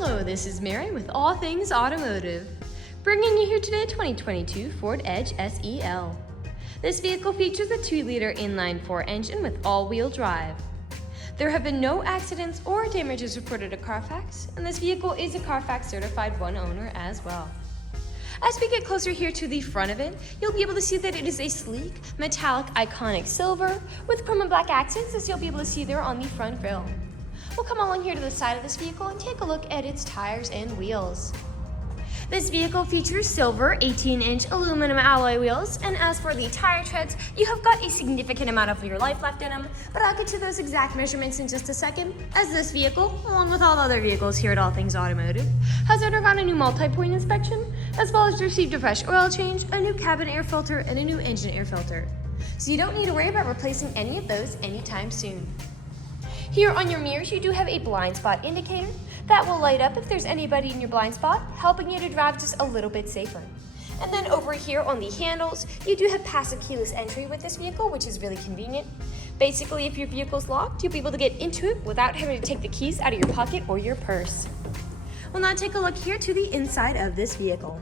Hello, this is Mary with All Things Automotive, bringing you here today a 2022 Ford Edge SEL. This vehicle features a 2-liter inline-4 engine with all-wheel drive. There have been no accidents or damages reported at CARFAX, and this vehicle is a CARFAX certified one owner as well. As we get closer here to the front of it, you'll be able to see that it is a sleek, metallic, iconic silver with chrome and black accents, as you'll be able to see there on the front grille. We'll come along here to the side of this vehicle and take a look at its tires and wheels. This vehicle features silver 18-inch aluminum alloy wheels, and as for the tire treads, you have got a significant amount of your life left in them, but I'll get to those exact measurements in just a second, as this vehicle, along with all other vehicles here at All Things Automotive, has undergone a new multi-point inspection, as well as received a fresh oil change, a new cabin air filter, and a new engine air filter. So you don't need to worry about replacing any of those anytime soon. Here on your mirrors, you do have a blind spot indicator that will light up if there's anybody in your blind spot, helping you to drive just a little bit safer. And then over here on the handles, you do have passive keyless entry with this vehicle, which is really convenient. Basically, if your vehicle's locked, you'll be able to get into it without having to take the keys out of your pocket or your purse. We'll now take a look here to the inside of this vehicle.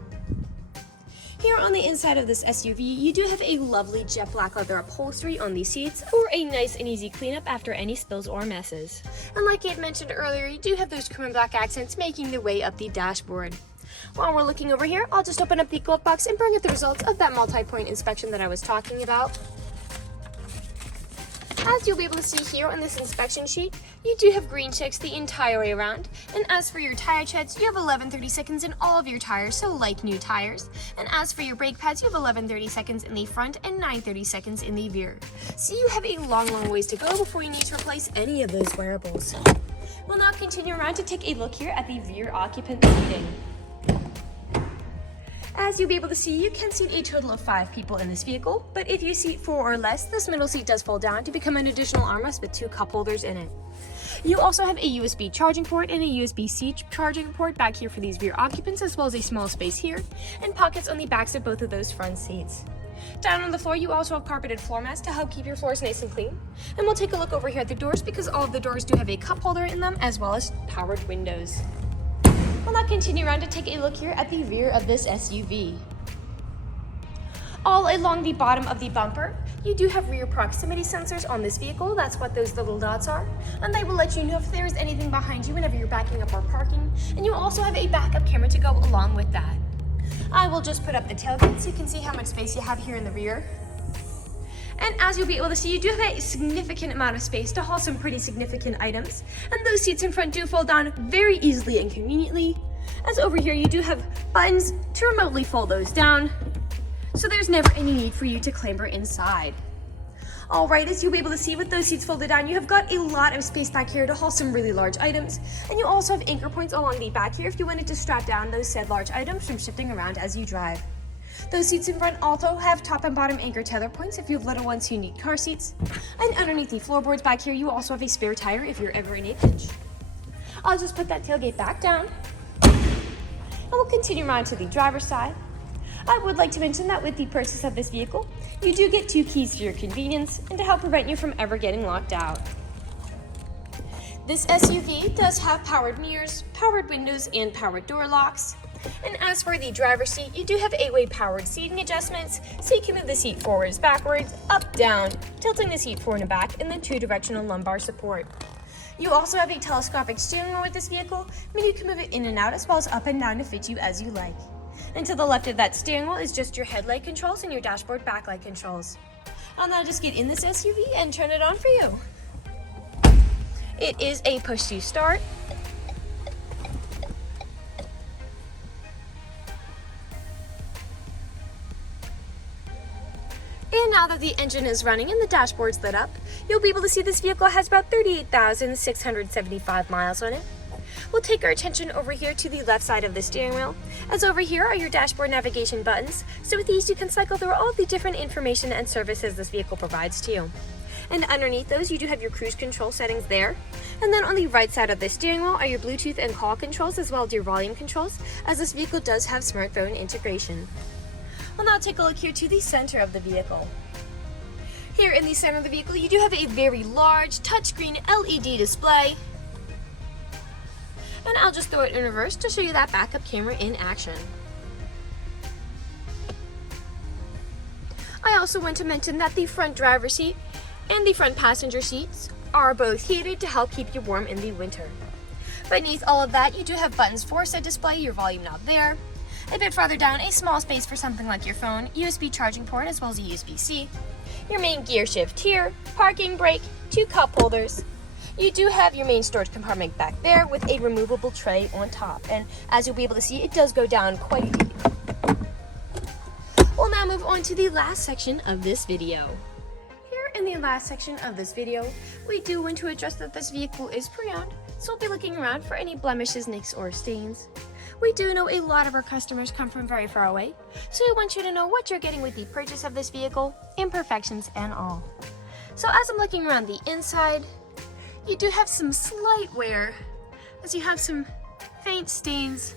Here on the inside of this SUV, you do have a lovely jet black leather upholstery on the seats for a nice and easy cleanup after any spills or messes. And like I had mentioned earlier, you do have those chrome and black accents making their way up the dashboard. While we're looking over here, I'll just open up the glove box and bring up the results of that multi-point inspection that I was talking about. As you'll be able to see here on this inspection sheet, you do have green checks the entire way around. And as for your tire treads, you have 11/30 seconds in all of your tires, so like new tires. And as for your brake pads, you have 11/30 seconds in the front and 9/30 seconds in the rear. So you have a long ways to go before you need to replace any of those wearables. We'll now continue around to take a look here at the rear occupant seating. As you'll be able to see, you can seat a total of 5 people in this vehicle, but if you seat 4 or less, this middle seat does fold down to become an additional armrest with 2 cup holders in it. You also have a USB charging port and a USB-C charging port back here for these rear occupants, as well as a small space here, and pockets on the backs of both of those front seats. Down on the floor, you also have carpeted floor mats to help keep your floors nice and clean. And we'll take a look over here at the doors, because all of the doors do have a cup holder in them, as well as powered windows. We'll now continue around to take a look here at the rear of this SUV. All along the bottom of the bumper, you do have rear proximity sensors on this vehicle. That's what those little dots are. And they will let you know if there is anything behind you whenever you're backing up or parking. And you also have a backup camera to go along with that. I will just put up the tailgate so you can see how much space you have here in the rear. And as you'll be able to see, you do have a significant amount of space to haul some pretty significant items. And those seats in front do fold down very easily and conveniently. As over here, you do have buttons to remotely fold those down, so there's never any need for you to clamber inside. Alright, as you'll be able to see with those seats folded down, you have got a lot of space back here to haul some really large items. And you also have anchor points along the back here if you wanted to strap down those said large items from shifting around as you drive. Those seats in front also have top and bottom anchor tether points if you have little ones who need car seats. And underneath the floorboards back here, you also have a spare tire if you're ever in a pinch. I'll just put that tailgate back down. And we'll continue around to the driver's side. I would like to mention that with the purchase of this vehicle, you do get 2 keys for your convenience and to help prevent you from ever getting locked out. This SUV does have powered mirrors, powered windows, and powered door locks. And as for the driver's seat, you do have 8-way powered seating adjustments, so you can move the seat forwards, backwards, up, down, tilting the seat forward and back, and then 2-directional lumbar support. You also have a telescopic steering wheel with this vehicle, meaning you can move it in and out as well as up and down to fit you as you like. And to the left of that steering wheel is just your headlight controls and your dashboard backlight controls. I'll now just get in this SUV and turn it on for you. It is a push-to start. And now that the engine is running and the dashboard's lit up, you'll be able to see this vehicle has about 38,675 miles on it. We'll take our attention over here to the left side of the steering wheel, as over here are your dashboard navigation buttons, so with these you can cycle through all the different information and services this vehicle provides to you. And underneath those, you do have your cruise control settings there. And then on the right side of the steering wheel are your Bluetooth and call controls, as well as your volume controls, as this vehicle does have smartphone integration. We'll now take a look here to the center of the vehicle. Here in the center of the vehicle, you do have a very large touchscreen LED display, And I'll just throw it in reverse to show you that backup camera in action. I also want to mention that the front driver's seat and the front passenger seats are both heated to help keep you warm in the winter. Beneath all of that, you do have buttons for said display, your volume knob there. A bit farther down, a small space for something like your phone, USB charging port, as well as a USB-C. Your main gear shift here, parking brake, 2 cup holders. You do have your main storage compartment back there with a removable tray on top. And as you'll be able to see, it does go down quite deep. We'll now move on to the last section of this video. Here in the last section of this video, we do want to address that this vehicle is pre-owned, so we'll be looking around for any blemishes, nicks, or stains. We do know a lot of our customers come from very far away, so we want you to know what you're getting with the purchase of this vehicle, imperfections and all. So as I'm looking around the inside, you do have some slight wear, as you have some faint stains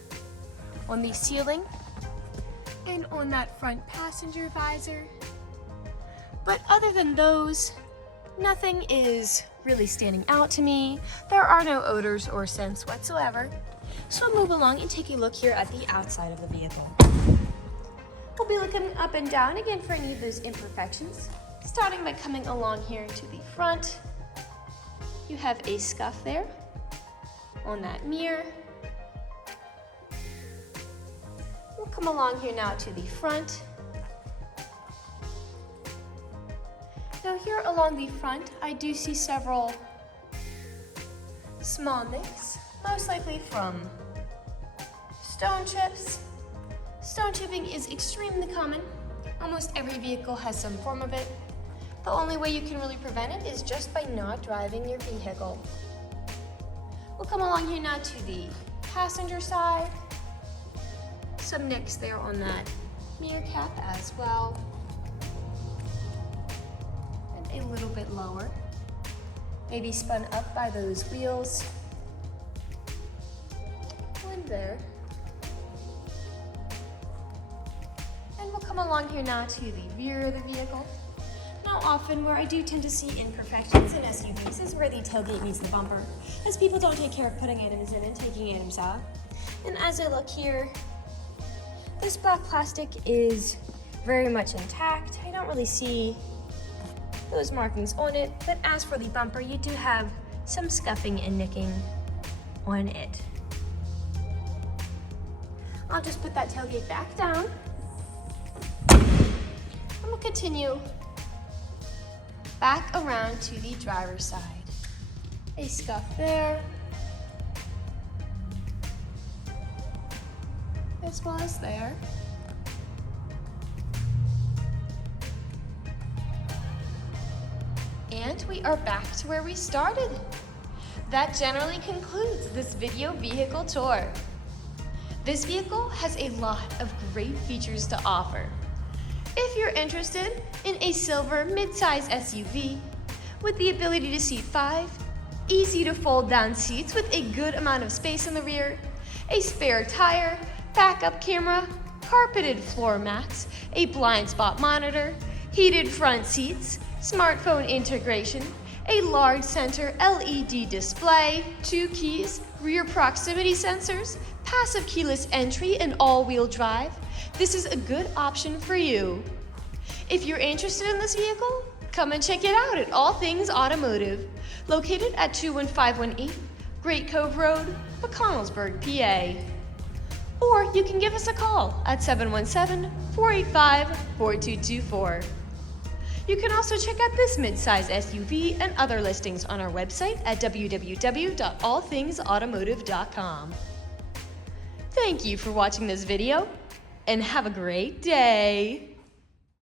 on the ceiling and on that front passenger visor. But other than those, nothing is really standing out to me. There are no odors or scents whatsoever. So we'll move along and take a look here at the outside of the vehicle. We'll be looking up and down again for any of those imperfections. Starting by coming along here to the front. You have a scuff there on that mirror. We'll come along here now to the front. Now here along the front, I do see several small nicks, most likely from stone chips. Stone chipping is extremely common. Almost every vehicle has some form of it. The only way you can really prevent it is just by not driving your vehicle. We'll come along here now to the passenger side. Some nicks there on that mirror cap as well. And a little bit lower. Maybe spun up by those wheels. One there. And we'll come along here now to the rear of the vehicle. Now often where I do tend to see imperfections in SUVs is where the tailgate meets the bumper, as people don't take care of putting items in and taking items out. And as I look here, this black plastic is very much intact. I don't really see those markings on it, but as for the bumper, you do have some scuffing and nicking on it. I'll just put that tailgate back down, and we'll continue back around to the driver's side. A scuff there, as well as there. And we are back to where we started. That generally concludes this video vehicle tour. This vehicle has a lot of great features to offer. If you're interested in a silver mid-size SUV with the ability to seat 5, easy to fold down seats with a good amount of space in the rear, a spare tire, backup camera, carpeted floor mats, a blind spot monitor, heated front seats, smartphone integration, a large center LED display, 2 keys, rear proximity sensors, passive keyless entry and all-wheel drive, this is a good option for you. If you're interested in this vehicle, come and check it out at All Things Automotive, located at 21518 Great Cove Road, McConnellsburg, PA. Or you can give us a call at 717-485-4224. You can also check out this midsize SUV and other listings on our website at www.allthingsautomotive.com. Thank you for watching this video, and have a great day.